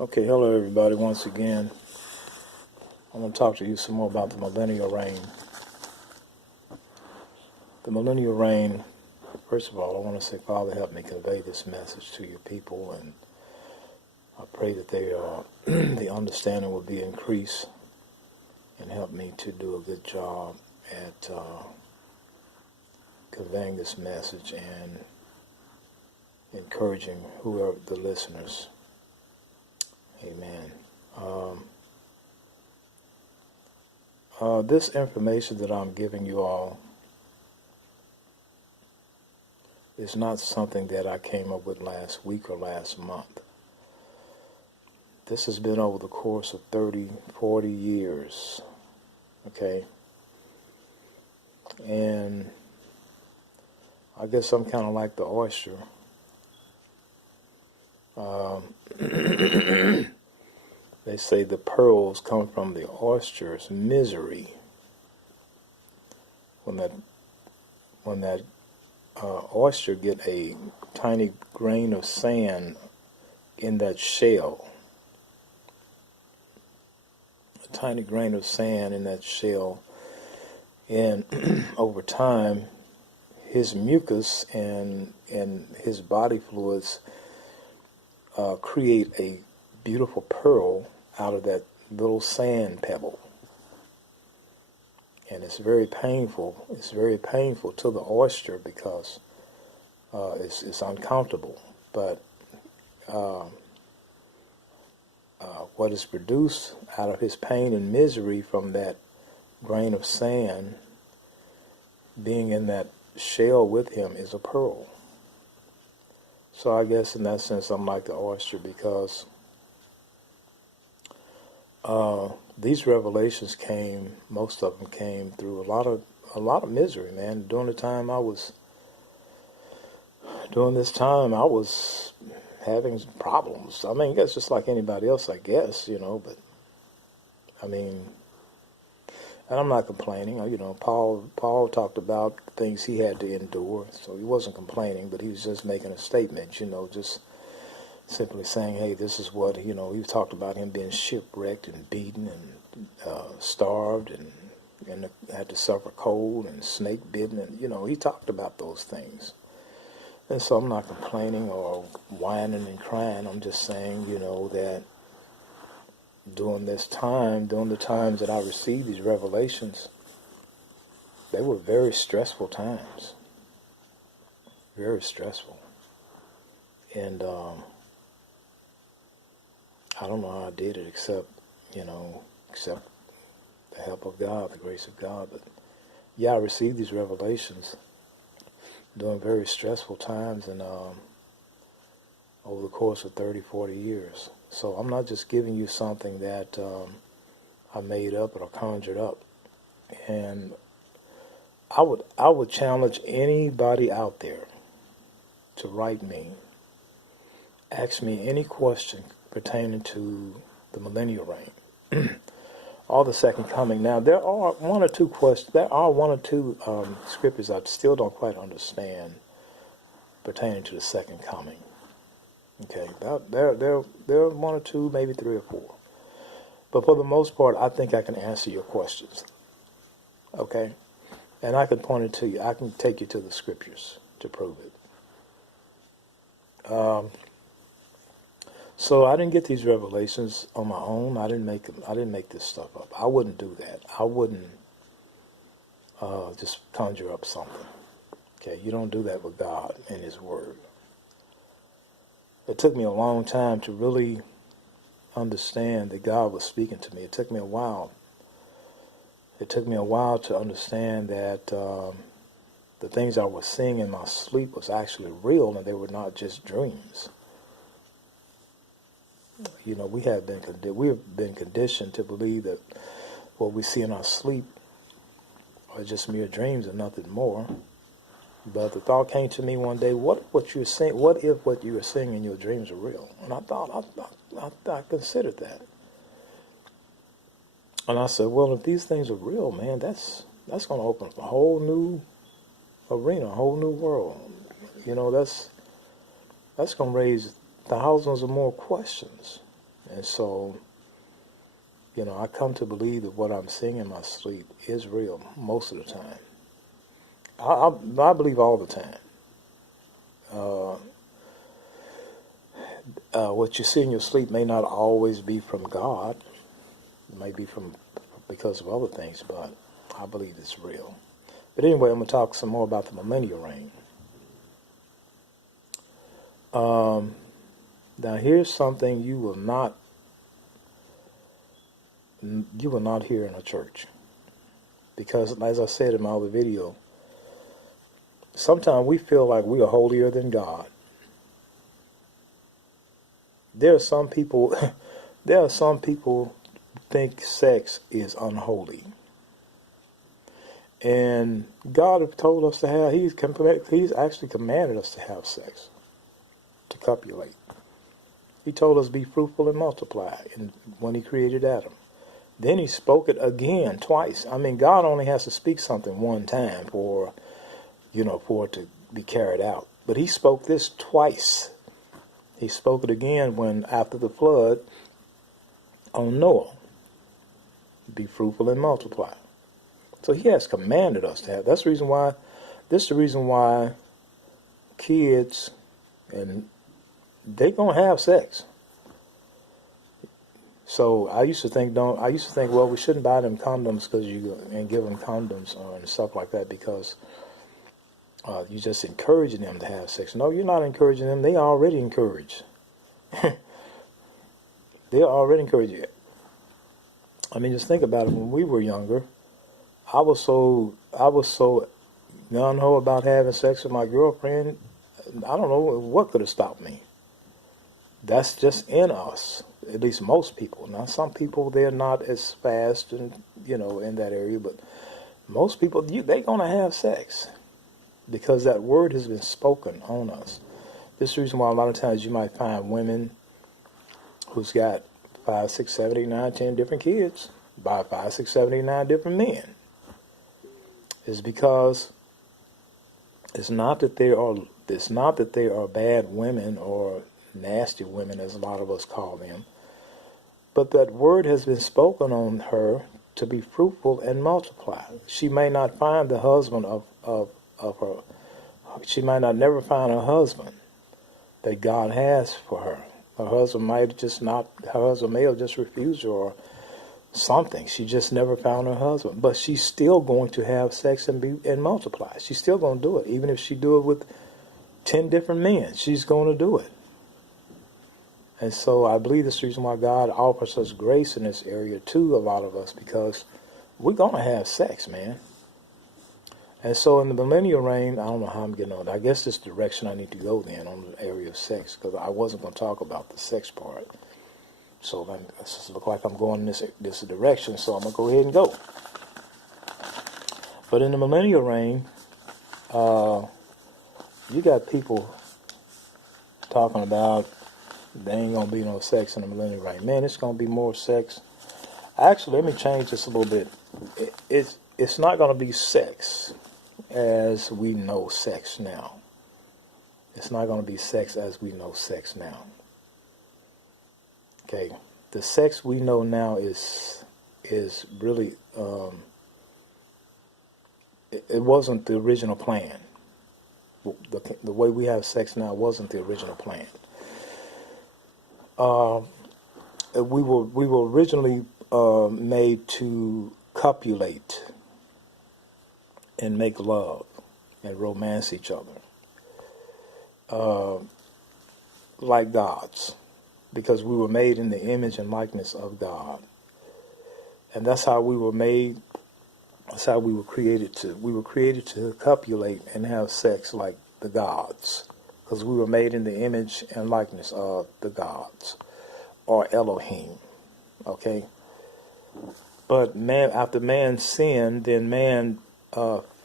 Okay, hello everybody. Once again, I'm going to talk to you some more about the millennial reign. The millennial reign, first of all, I want to say, Father, help me convey this message to your people, and I pray that the understanding will be increased and help me to do a good job at conveying this message and encouraging whoever the listeners. Amen. This information that I'm giving you all is not something that I came up with last week or last month. This has been over the course of 30, 40 years, okay? And I guess I'm kind of like the oyster. They say the pearls come from the oyster's misery. When that oyster get a tiny grain of sand in that shell, a tiny grain of sand in that shell, and over time, his mucus and his body fluids create a beautiful pearl out of that little sand pebble. And it's very painful. It's very painful to the oyster because it's uncomfortable. But what is produced out of his pain and misery from that grain of sand being in that shell with him is a pearl. So I guess in that sense I'm like the oyster because these revelations came, most of them came through a lot of misery, man. During this time I was having problems. I mean, it's just like anybody else, I guess, but I mean, and I'm not complaining. Paul talked about the things he had to endure, so he wasn't complaining, but he was just making a statement, just simply saying, hey, this is what, he talked about him being shipwrecked and beaten and starved and had to suffer cold and snake bitten, and, he talked about those things. And so I'm not complaining or whining and crying. I'm just saying, that during the times that I received these revelations, they were very stressful times. Very stressful. And I don't know how I did it except the help of God, the grace of God. But yeah, I received these revelations during very stressful times and over the course of 30, 40 years. So I'm not just giving you something that I made up or conjured up. And I would challenge anybody out there to write me, ask me any question pertaining to the millennial reign or the second coming. Now, there are one or two scriptures I still don't quite understand pertaining to the second coming. Okay, there are one or two, maybe three or four. But for the most part, I think I can answer your questions. Okay? And I can point it to you. I can take you to the scriptures to prove it. So I didn't get these revelations on my own. I didn't make this stuff up. I wouldn't do that. I wouldn't just conjure up something. Okay, you don't do that with God and His Word. It took me a long time to really understand that God was speaking to me. It took me a while. It took me a while to understand that the things I was seeing in my sleep was actually real and they were not just dreams. We have been conditioned to believe that what we see in our sleep are just mere dreams and nothing more. But the thought came to me one day: what if what you were seeing in your dreams are real? And I considered that, and I said, well, if these things are real, man, that's going to open up a whole new arena, a whole new world. That's going to raise thousands of more questions. And so, I come to believe that what I'm seeing in my sleep is real most of the time. I believe all the time. What you see in your sleep may not always be from God. It may be because of other things, but I believe it's real. But anyway, I'm going to talk some more about the millennial reign. Now, here's something you will not hear in a church, because, as I said in my other video, sometimes we feel like we are holier than God. There are some people think sex is unholy. And God has told us to have, He's actually commanded us to have sex, to copulate. He told us be fruitful and multiply when He created Adam. Then He spoke it again twice. I mean, God only has to speak something one time for it to be carried out. But He spoke this twice. He spoke it again when, after the flood, on Noah, be fruitful and multiply. So He has commanded us to have. This is the reason why kids, and they gonna have sex. So I used to think, well, we shouldn't buy them condoms and give them condoms and stuff like that, because you're just encouraging them to have sex. No, you're not encouraging them. They are already encouraged. They are already encouraged. I mean, just think about it. When we were younger, I was so gung-ho about having sex with my girlfriend. I don't know what could have stopped me. That's just in us, at least most people. Now, some people, they're not as fast and in that area, but most people, they're gonna have sex because that word has been spoken on us. This is the reason why a lot of times you might find women who's got 5, 6, 7, 8, 9, 10 different kids by 5, 6, 7, 8, 9 different men. It's because it's not that they are bad women or nasty women, as a lot of us call them, but that word has been spoken on her to be fruitful and multiply. She may not find the husband of her. She might not never find a husband that God has for her. Her husband may have just refused her or something. She just never found her husband. But she's still going to have sex and multiply. She's still going to do it. Even if she do it with 10 different men, she's going to do it. And so I believe this is the reason why God offers us grace in this area to a lot of us, because we're going to have sex, man. And so in the millennial reign, I don't know how I'm getting on. I guess this direction I need to go then on the area of sex, because I wasn't going to talk about the sex part. So it just look like I'm going in this direction, so I'm going to go ahead and go. But in the millennial reign, you got people talking about there ain't going to be no sex in the millennial reign. Man, it's going to be more sex. Actually, let me change this a little bit. It's not going to be sex as we know sex now. It's not going to be sex as we know sex now. Okay, the sex we know now is really it wasn't the original plan. The way we have sex now wasn't the original plan. We were originally made to copulate and make love and romance each other like gods, because we were made in the image and likeness of God. And that's how we were made. That's how we were created to. We were created to copulate and have sex like the gods, because we were made in the image and likeness of the gods, or Elohim. Okay? But man, after man sinned, then man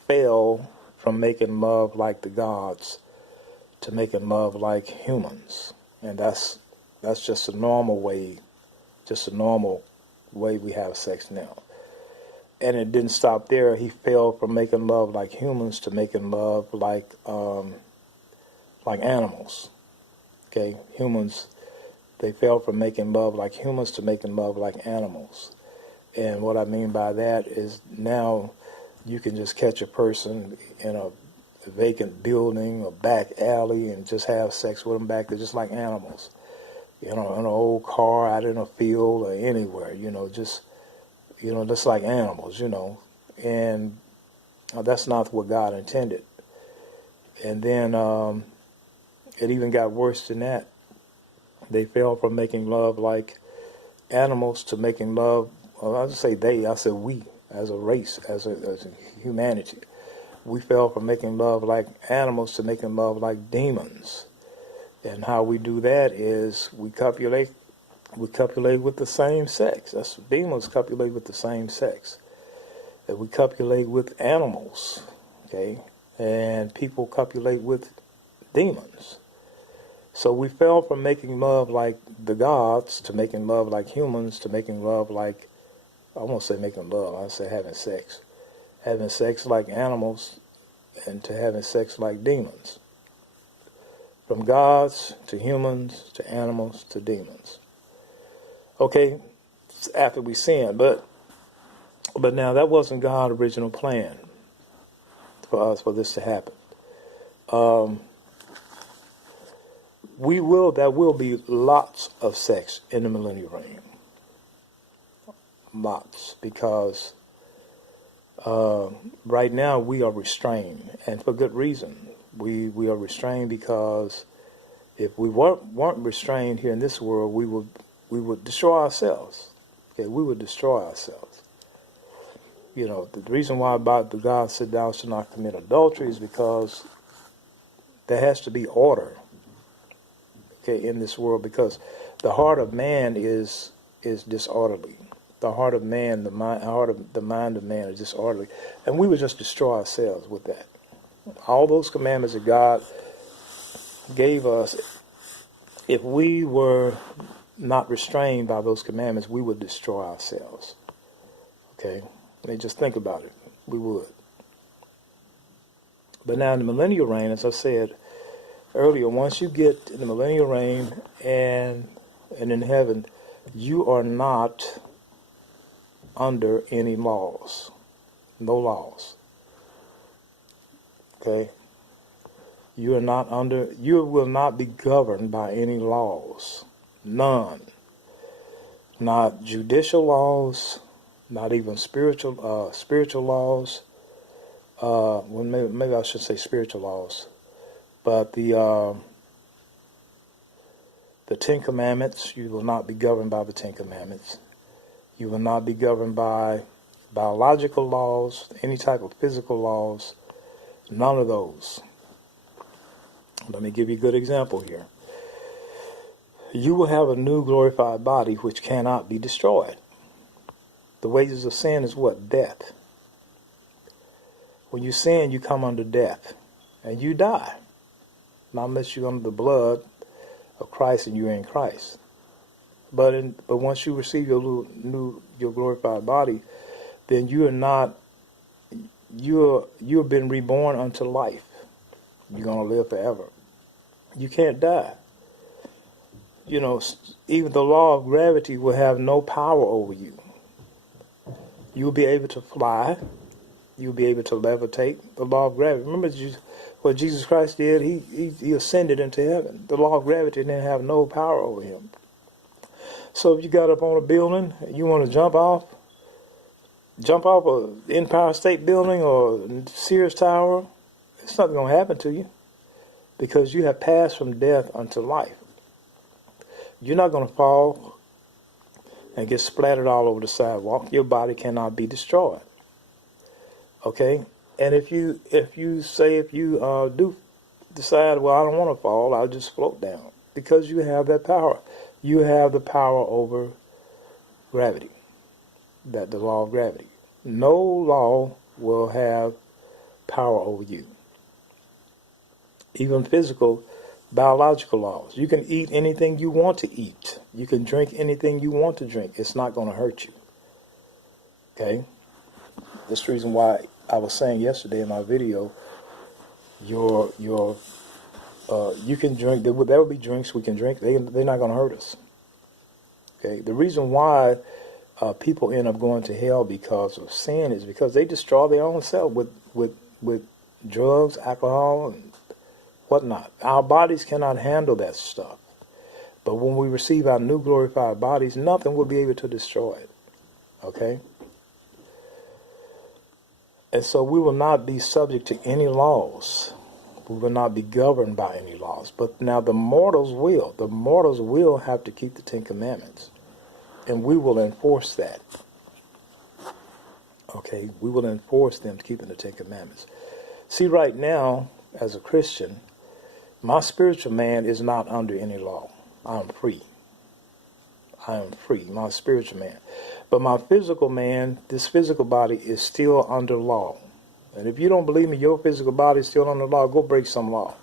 fell from making love like the gods to making love like humans. And that's just a normal way we have sex now. And it didn't stop there. He fell from making love like humans to making love like animals. Okay, humans They fell from making love like humans to making love like animals. And what I mean by that is now you can just catch a person in a vacant building or back alley and just have sex with them back there, just like animals. In an old car, out in a field, or anywhere, just like animals, And that's not what God intended. And then it even got worse than that. They fell from making love like animals to making love, well, I'll just say they, I said we, as a race, as a humanity. We fell from making love like animals to making love like demons. And how we do that is we copulate with the same sex. That's demons copulate with the same sex. And we copulate with animals, okay? And people copulate with demons. So we fell from making love like the gods to making love like humans to making love like, I won't say making love, I say having sex. Having sex like animals and to having sex like demons. From gods to humans to animals to demons. Okay, after we sinned, but now that wasn't God's original plan for us, for this to happen. There will be lots of sex in the millennial reign. Lots, because right now we are restrained, and for good reason. We are restrained because if we weren't restrained here in this world, we would destroy ourselves. Okay, we would destroy ourselves. The reason why about the God said thou shalt not commit adultery is because there has to be order. Okay, in this world, because the heart of man is disorderly. The heart of man, the mind of man is disorderly, and we would just destroy ourselves with that. All those commandments that God gave us, if we were not restrained by those commandments, we would destroy ourselves. Okay? I mean, just think about it. We would. But now in the millennial reign, as I said earlier, once you get in the millennial reign and in heaven, you are not under any laws. No laws. Okay? You will not be governed by any laws. None. Not judicial laws, not even spiritual laws. Well, maybe I should say spiritual laws. But the Ten Commandments, you will not be governed by the Ten Commandments. You will not be governed by biological laws, any type of physical laws. None of those. Let me give you a good example here. You will have a new glorified body which cannot be destroyed. The wages of sin is what? Death. When you sin, you come under death. And you die. Not unless you're under the blood of Christ and you're in Christ. But once you receive your glorified body, then you've been reborn unto life. You're going to live forever. You can't die. Even the law of gravity will have no power over you. You'll be able to fly. You'll be able to levitate. The law of gravity. Remember what Jesus Christ did? He ascended into heaven. The law of gravity didn't have no power over him. So if you got up on a building, you want to jump off an Empire State Building or Sears Tower, it's not going to happen to you because you have passed from death unto life. You're not going to fall and get splattered all over the sidewalk. Your body cannot be destroyed. Okay? And if you do decide, well, I don't want to fall, I'll just float down. Because you have that power. You have the power over gravity. The law of gravity. No law will have power over you. Even physical, biological laws. You can eat anything you want to eat. You can drink anything you want to drink. It's not going to hurt you. Okay? That's the reason why I was saying yesterday in my video, you can drink. There will be drinks we can drink. They're not going to hurt us. Okay, the reason why people end up going to hell because of sin is because they destroy their own self with drugs, alcohol, and whatnot. Our bodies cannot handle that stuff. But when we receive our new glorified bodies, nothing will be able to destroy it. Okay? And so we will not be subject to any laws. We will not be governed by any laws. But now the mortals will. The mortals will have to keep the Ten Commandments. And we will enforce that. Okay? We will enforce them keeping the Ten Commandments. See, right now, as a Christian, my spiritual man is not under any law. I am free. I am free, my spiritual man. But my physical man, this physical body, is still under law. And if you don't believe me, your physical body is still under law, go break some law.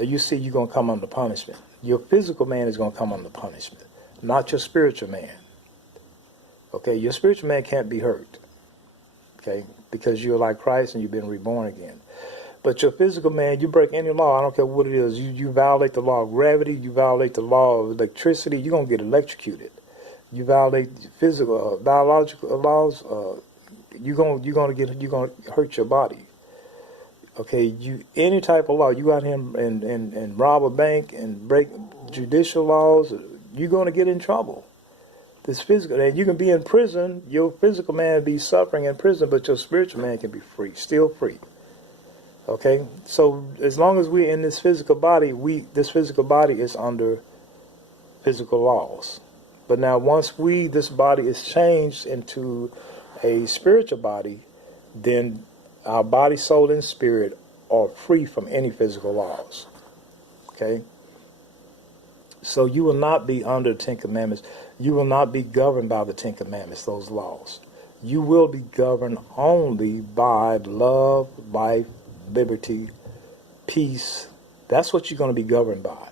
You see you're going to come under punishment. Your physical man is going to come under punishment, not your spiritual man. Okay, your spiritual man can't be hurt. Okay, because you're like Christ and you've been reborn again. But your physical man, you break any law, I don't care what it is, you violate the law of gravity, you violate the law of electricity, you're going to get electrocuted. You violate physical, biological laws, you're going to hurt your body. Okay, any type of law, you go out here and rob a bank and break judicial laws, you're going to get in trouble. This physical, and you can be in prison, your physical man be suffering in prison, but your spiritual man can be free, still free. Okay, so as long as we're in this physical body, this physical body is under physical laws. But now once this body is changed into a spiritual body, then our body, soul, and spirit are free from any physical laws. Okay? So you will not be under the Ten Commandments. You will not be governed by the Ten Commandments, those laws. You will be governed only by love, life, liberty, peace. That's what you're going to be governed by.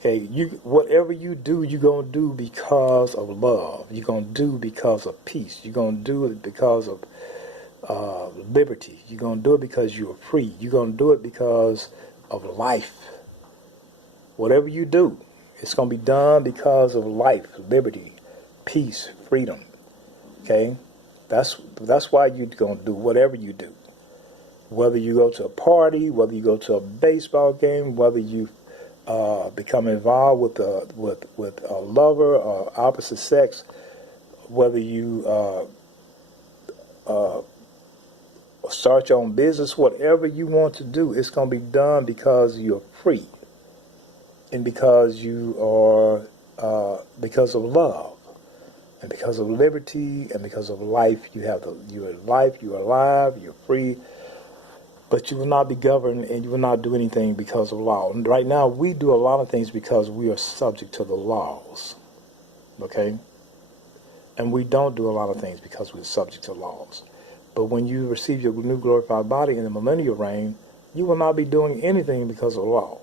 Okay, whatever you do, you're going to do because of love. You're going to do because of peace. You're going to do it because of liberty. You're going to do it because you're free. You're going to do it because of life. Whatever you do, it's going to be done because of life, liberty, peace, freedom. Okay, that's why you're going to do whatever you do. Whether you go to a party, whether you go to a baseball game, whether you become involved with a lover or opposite sex, whether you start your own business, whatever you want to do, it's going to be done because you're free and because you are because of love and because of liberty and because of life. You're life, you're alive, you're free. But you will not be governed and you will not do anything because of law. And right now, we do a lot of things because we are subject to the laws. Okay? And we don't do a lot of things because we're subject to laws. But when you receive your new glorified body in the millennial reign, you will not be doing anything because of law.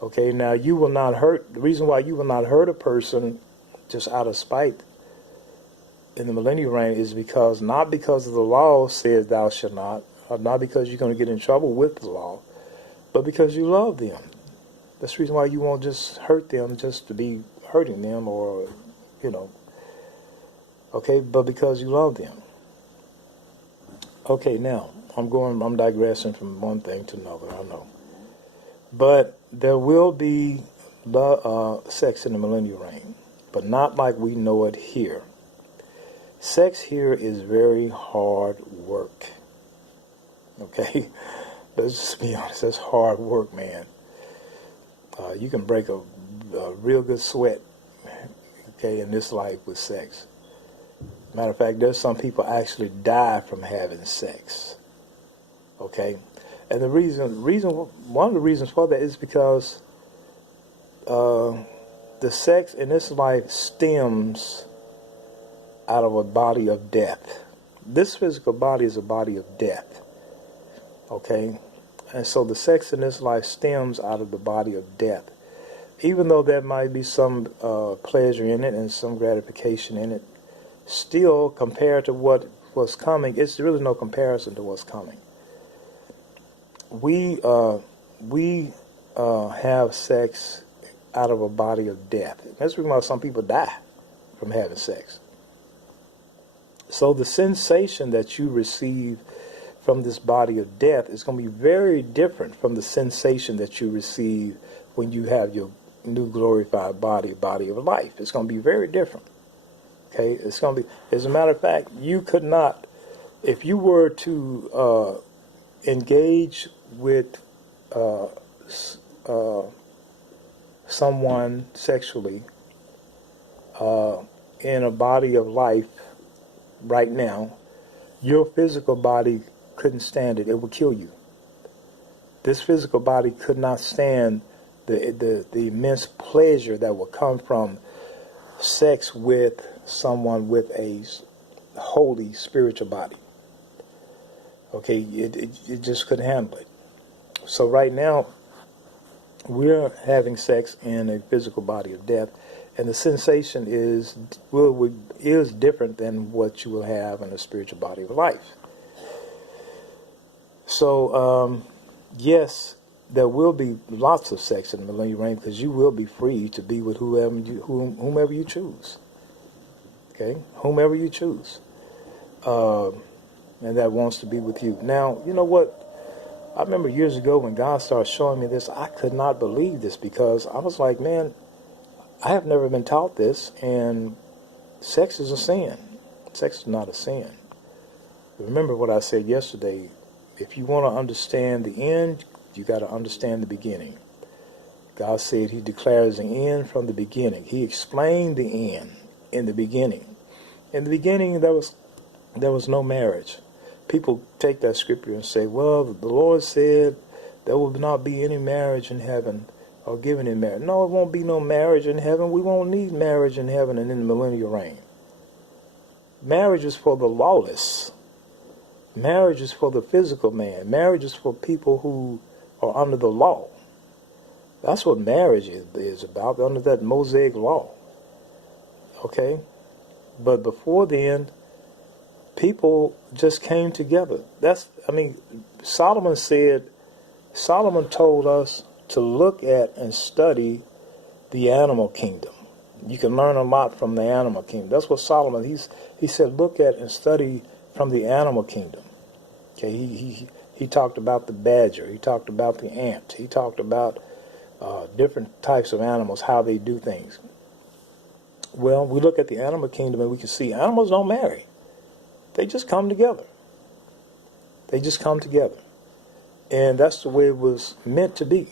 Okay? Now, you will not hurt. The reason why you will not hurt a person just out of spite in the millennial reign is because, not because of the law says thou shalt not, or not because you're going to get in trouble with the law, but because you love them. That's the reason why you won't just hurt them just to be hurting them or, okay, but because you love them. Okay, now, I'm digressing from one thing to another, I know. But there will be sex in the millennial reign, but not like we know it here. Sex here is very hard work. Okay, let's just be honest. That's hard work, man. You can break a real good sweat, okay, in this life with sex. Matter of fact, there's some people actually die from having sex. Okay, and one of the reasons for that is because the sex in this life stems out of a body of death. This physical body is a body of death. Okay, and so the sex in this life stems out of the body of death. Even though there might be some pleasure in it and some gratification in it, still compared to what was coming, it's really no comparison to what's coming. We have sex out of a body of death. That's the reason why some people die from having sex. So the sensation that you receive from this body of death is going to be very different from the sensation that you receive when you have your new glorified body of life. It's going to be very different. Okay, it's going to be, as a matter of fact, you could not, if you were to engage with someone sexually in a body of life right now, your physical body couldn't stand it. It would kill you. This physical body could not stand the immense pleasure that would come from sex with someone with a holy spiritual body. Okay, it just couldn't handle it. So right now, we're having sex in a physical body of death, and the sensation is different than what you will have in a spiritual body of life. So, yes, there will be lots of sex in the millennial reign because you will be free to be with whomever you choose. Okay, whomever you choose, and that wants to be with you. Now, you know what? I remember years ago when God started showing me this, I could not believe this because I was like, man, I have never been taught this, and sex is a sin. Sex is not a sin. Remember what I said yesterday. If you want to understand the end, you got to understand the beginning. God said he declares the end from the beginning. He explained the end in the beginning. In the beginning, there was no marriage. People take that scripture and say, well, the Lord said there will not be any marriage in heaven or given in marriage. No, it won't be no marriage in heaven. We won't need marriage in heaven and in the millennial reign. Marriage is for the lawless. Marriage is for the physical man. Marriage is for people who are under the law. That's what marriage is about, under that Mosaic law. Okay? But before then, people just came together. Solomon told us to look at and study the animal kingdom. You can learn a lot from the animal kingdom. That's what Solomon, he said, look at and study from the animal kingdom. Okay, he talked about the badger. He talked about the ant. He talked about different types of animals, how they do things. Well, we look at the animal kingdom and we can see animals don't marry. They just come together. They just come together. And that's the way it was meant to be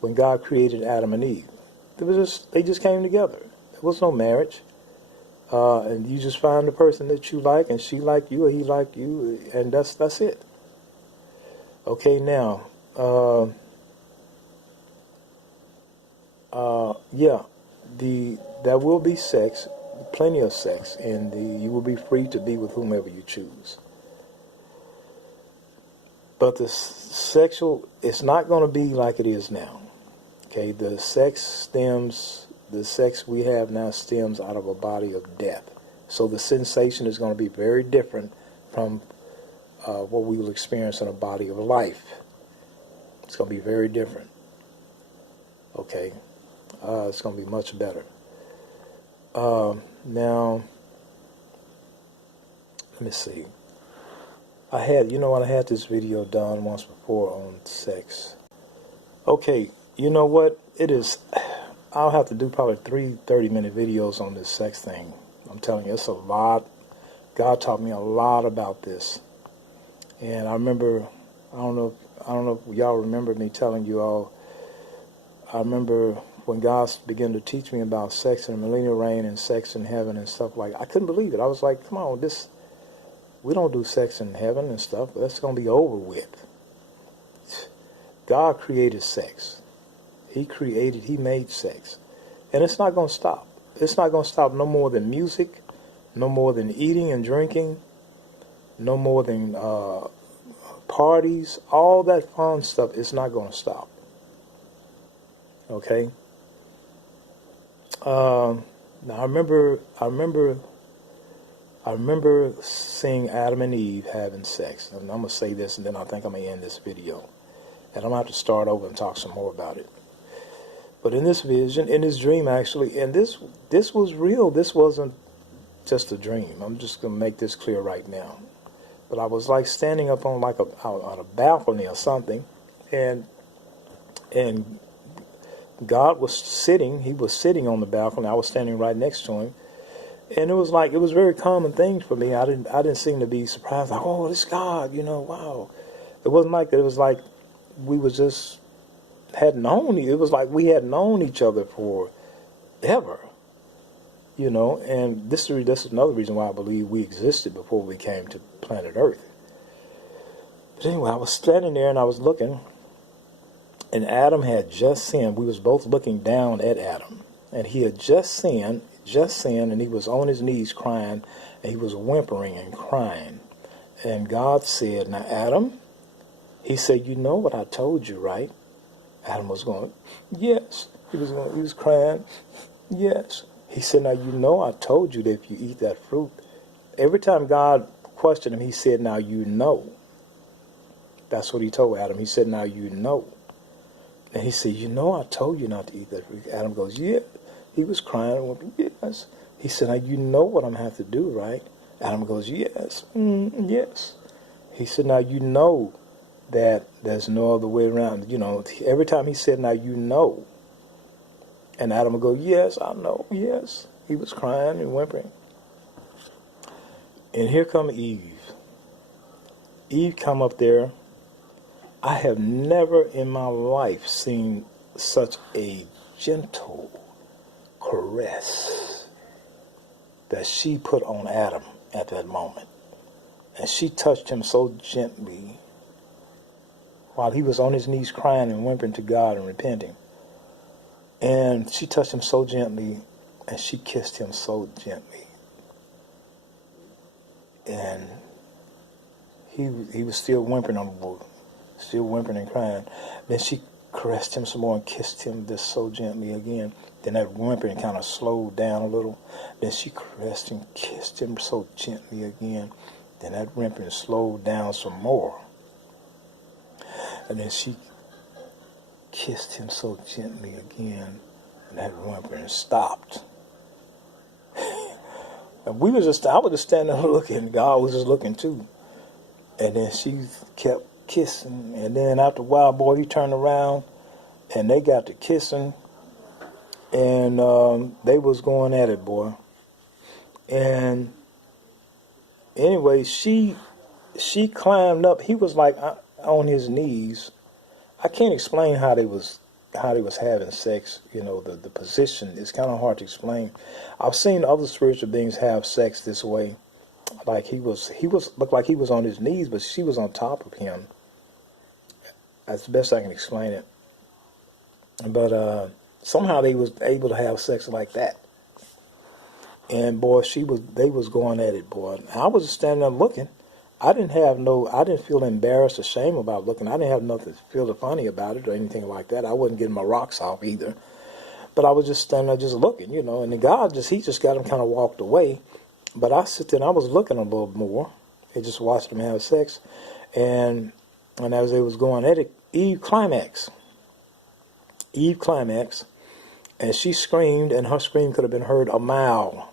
when God created Adam and Eve. They just came together. There was no marriage. And you just find the person that you like, and she like you, or he like you, and that's it. Okay, now, there will be sex, plenty of sex, and you will be free to be with whomever you choose. But the sexual, it's not going to be like it is now. Okay, the sex we have now stems out of a body of death. So the sensation is going to be very different from what we will experience in a body of life. It's going to be very different. Okay, it's going to be much better. Now, let me see. I had this video done once before on sex. Okay, you know what? I'll have to do probably 3 30-minute videos on this sex thing. I'm telling you, it's a lot. God taught me a lot about this. And I remember, I don't know if y'all remember me telling you all, I remember when God began to teach me about sex in the millennial reign and sex in heaven and stuff like that. I couldn't believe it. I was like, come on, we don't do sex in heaven and stuff. That's going to be over with. God created sex. He made sex. And it's not going to stop. It's not going to stop no more than music, no more than eating and drinking, no more than parties. All that fun stuff is not going to stop. Okay? Now I remember seeing Adam and Eve having sex. And I'm going to say this, and then I think I'm going to end this video. And I'm going to have to start over and talk some more about it. But in this vision, in this dream actually, and this was real. This wasn't just a dream. I'm just going to make this clear right now. But I was like standing up on like on a balcony or something, and God was sitting. He was sitting on the balcony. I was standing right next to him, and it was very common thing for me. I didn't seem to be surprised. Like, oh, this God, wow. It wasn't like that. It was like we was just had known. It was like we had known each other forever. And this is another reason why I believe we existed before we came to planet Earth. But anyway, I was standing there and I was looking, and Adam had just sinned. We was both looking down at Adam, and he had just sinned, and he was on his knees crying, and he was whimpering and crying. And God said, "Now, Adam," he said, "you know what I told you, right?" Adam was going, "Yes." He was crying, "Yes." He said, "Now, you know I told you that if you eat that fruit." Every time God questioned him, he said, "Now you know." That's what he told Adam. He said, "Now you know." And he said, "You know I told you not to eat that fruit." Adam goes, "Yeah." He was crying and went, "Yes." He said, "Now you know what I'm going to have to do, right?" Adam goes, "Yes." Yes. He said, "Now you know that there's no other way around." Every time he said, "Now you know," and Adam would go, "Yes, I know, yes." He was crying and whimpering. And here come Eve. Eve come up there. I have never in my life seen such a gentle caress that she put on Adam at that moment. And she touched him so gently while he was on his knees crying and whimpering to God and repenting. And she touched him so gently, and she kissed him so gently. And he was still whimpering on the board, still whimpering and crying. Then she caressed him some more and kissed him just so gently again. Then that whimpering kind of slowed down a little. Then she caressed him, kissed him so gently again. Then that whimpering slowed down some more. And then she kissed him so gently again, and that whimpering stopped. And I was just standing there looking. God was just looking too. And then she kept kissing. And then after a while, boy, he turned around, and they got to kissing. And they was going at it, boy. And anyway, she climbed up. He was like on his knees. I can't explain how they was having sex. The position is kind of hard to explain. I've seen other spiritual beings have sex this way. Like he looked like he was on his knees, but she was on top of him. That's the best I can explain it. But somehow they was able to have sex like that. And boy, they was going at it, boy. I was just standing there looking. I didn't feel embarrassed or shame about looking. I didn't have nothing to feel funny about it or anything like that. I wasn't getting my rocks off either. But I was just standing there just looking, and then God he just got him kind of walked away. But I sit there and I was looking a little more. I just watched them have sex. And as they was going at it, Eve climaxed. And she screamed, and her scream could have been heard a mile.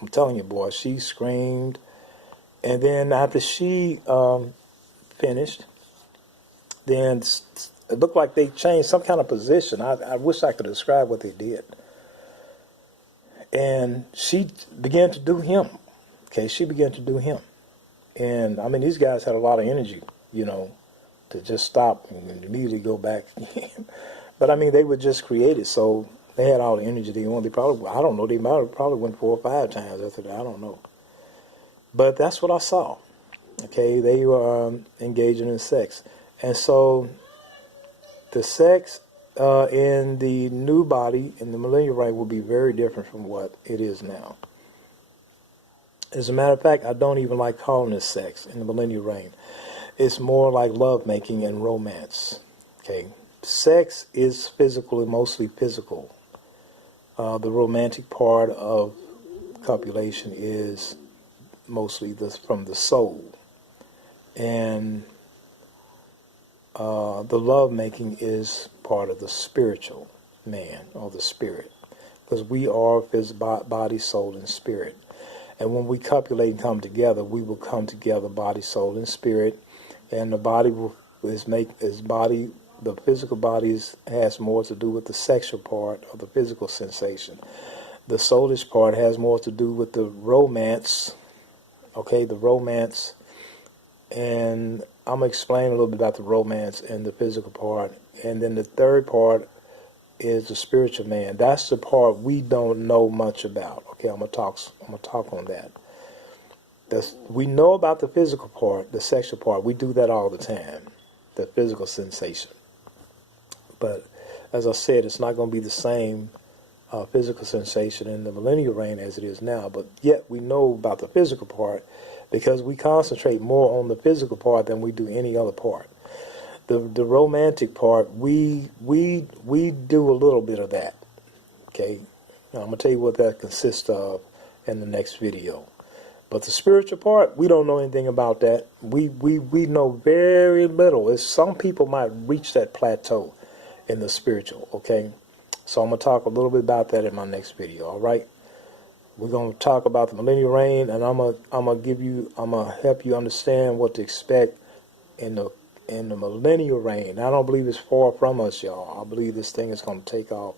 I'm telling you, boy, she screamed. And then after she finished, then it looked like they changed some kind of position. I wish I could describe what they did. And she began to do him. Okay, she began to do him. And, I mean, these guys had a lot of energy, to just stop and immediately go back. But, I mean, they were just created, so they had all the energy they wanted. They probably, I don't know, they might have probably went 4 or 5 times after that. I don't know. But that's what I saw. Okay, they were engaging in sex. And so the sex in the new body, in the millennial reign, will be very different from what it is now. As a matter of fact, I don't even like calling it sex in the millennial reign. It's more like lovemaking and romance. Okay, sex is physical and mostly physical. The romantic part of copulation is mostly from the soul. And the lovemaking is part of the spiritual. man, or the spirit, because we are body, soul, and spirit. And when we copulate and come together, we will come together, body, soul, and spirit. And the body the physical body has more to do with the sexual part of the physical sensation. The soulish part has more to do with the romance. Okay, the romance. And I'm going to explain a little bit about the romance and the physical part. And then the third part is the spiritual man. That's the part we don't know much about. Okay, I'm gonna talk on that. We know about the physical part, the sexual part. We do that all the time, the physical sensation. But as I said, it's not going to be the same physical sensation in the millennial reign as it is now. But yet we know about the physical part because we concentrate more on the physical part than we do any other part. The romantic part, we do a little bit of that. Okay, now, I'm gonna tell you what that consists of in the next video. But the spiritual part, we don't know anything about that. We know very little. Some people might reach that plateau in the spiritual. Okay, so I'm gonna talk a little bit about that in my next video. All right, we're gonna talk about the millennial reign, and I'm gonna help you understand what to expect in the millennial reign. I don't believe it's far from us, y'all. I believe this thing is going to take off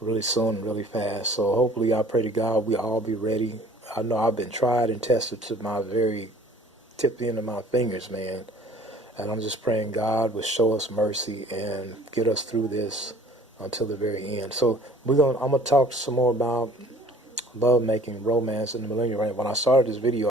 really soon and really fast. So hopefully, I pray to God we all be ready. I know I've been tried and tested to my very tip the end of my fingers, man. And I'm just praying God will show us mercy and get us through this until the very end. So I'm gonna talk some more about love making, romance in the millennial reign. When I started this video,